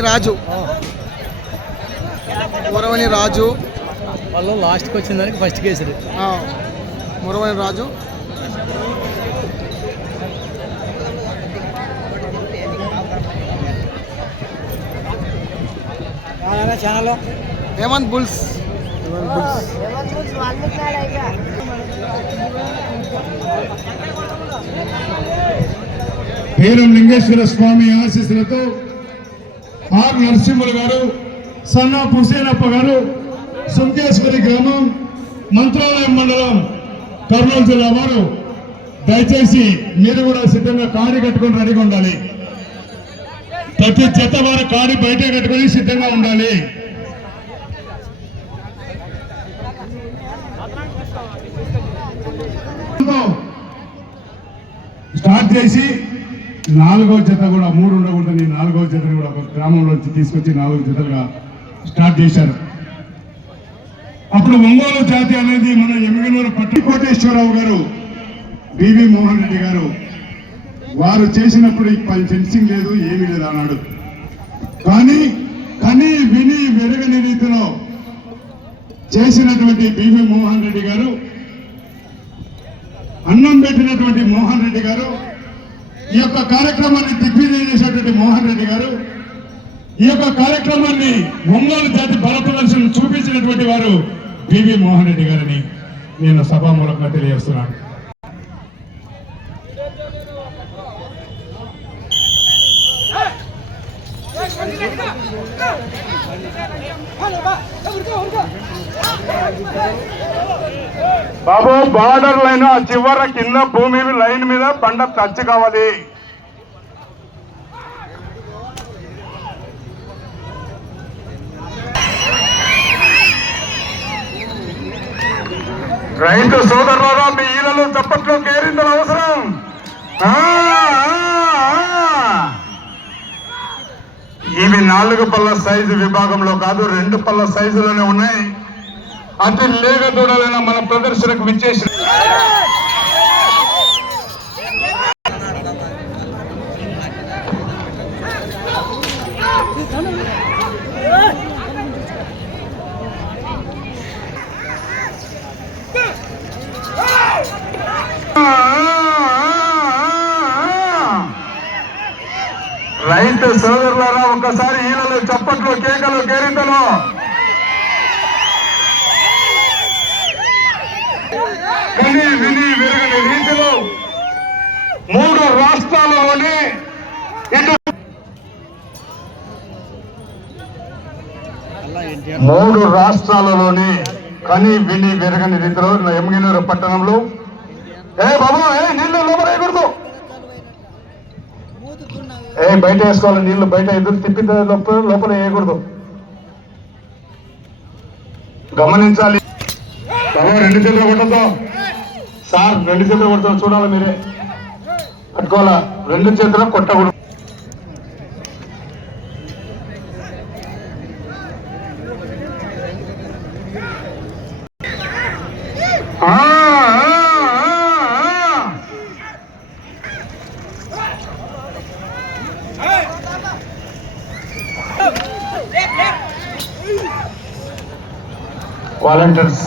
రాజు. మురవని రాజు. వాళ్ళు లాస్ట్కి వచ్చిన దానికి ఫస్ట్ కేసరి మురవని రాజు. Channel Hemanth bulls. పేరు లింగేశ్వర స్వామి ఆశీస్సులతో ఆర్ నరసింహులు గారు సన్నా హుసేనప్ప గారు సుంకేశ్వరి గ్రామం మంత్రాలయం మండలం కర్నూలు జిల్లా వారు. దయచేసి మీరు కూడా సిద్ధంగా కాడి కట్టుకొని రెడీగా ఉండాలి. ప్రతి చెత్త వారు కాడి బయట కట్టుకొని సిద్ధంగా ఉండాలి. స్టార్ట్ చేసి నాలుగో జత కూడా మూడు ఉండకూడదని నాలుగో జతను కూడా ఒక గ్రామంలో నుంచి తీసుకొచ్చి నాలుగు జతలుగా స్టార్ట్ చేశారు. అప్పుడు ఒంగోలు జాతి అనేది మన ఎమ్మెల్యేలు పట్టి కోటేశ్వరరావు గారు బివి మోహన్ రెడ్డి గారు. వారు చేసినప్పుడు ఈ ఫెన్సింగ్ లేదు ఏమీ లేదు అన్నాడు. కానీ కని విని వెరగని రీతిలో చేసినటువంటి బివి మోహన్ రెడ్డి గారు అన్నం పెట్టినటువంటి మోహన్ రెడ్డి గారు ఈ యొక్క కార్యక్రమాన్ని దిగ్విజయం చేసినటువంటి మోహన్ రెడ్డి గారు ఈ యొక్క కార్యక్రమాన్ని ఒంగోలు జాతి బల ప్రదర్శన చూపించినటువంటి వారు బివి మోహన్ రెడ్డి గారని నేను సభామూలంగా తెలియజేస్తున్నాను. బాబు బార్డర్ లైన్ ఆ చివర కింద భూమి లైన్ మీద పంట టచ్ కావాలి. రైతు సోదరులారా మీ ఈలలో చప్పట్లో కేరిందల అవసరం. ఇవి నాలుగు పళ్ళ సైజు విభాగంలో కాదు రెండు పళ్ళ సైజులోనే ఉన్నాయి. అతి లేక దూడలైన మన ప్రదర్శనకు విచ్చేసిన రైతు సోదరులారా ఒక్కసారి ఈలలో చప్పట్లు కేకలు కేరింతలు. విని విని విరగని రీతిలో మూడు రాష్ట్రాలలోనే ఇటు మూడు రాష్ట్రాలలోనే కని విని విరగని రీతిలో ఎమ్మిగనూరు పట్టణంలో. ఏ బాబు ఏ నీళ్ళు లోపల వేయకూడదు ఏ బయట వేసుకోవాలి నీళ్ళు బయట ఎదురు తిప్పి లోపల లోపల వేయకూడదు. గమనించాలి. బాబు రెండు చేతులు కొట్టద్దు. సార్ రెండు చేతులు కొడతాం చూడాలి మీరే? పట్టుకోవాలా? రెండు చేతులు కొట్టకూడదు. ఆ. వాలంటీర్స్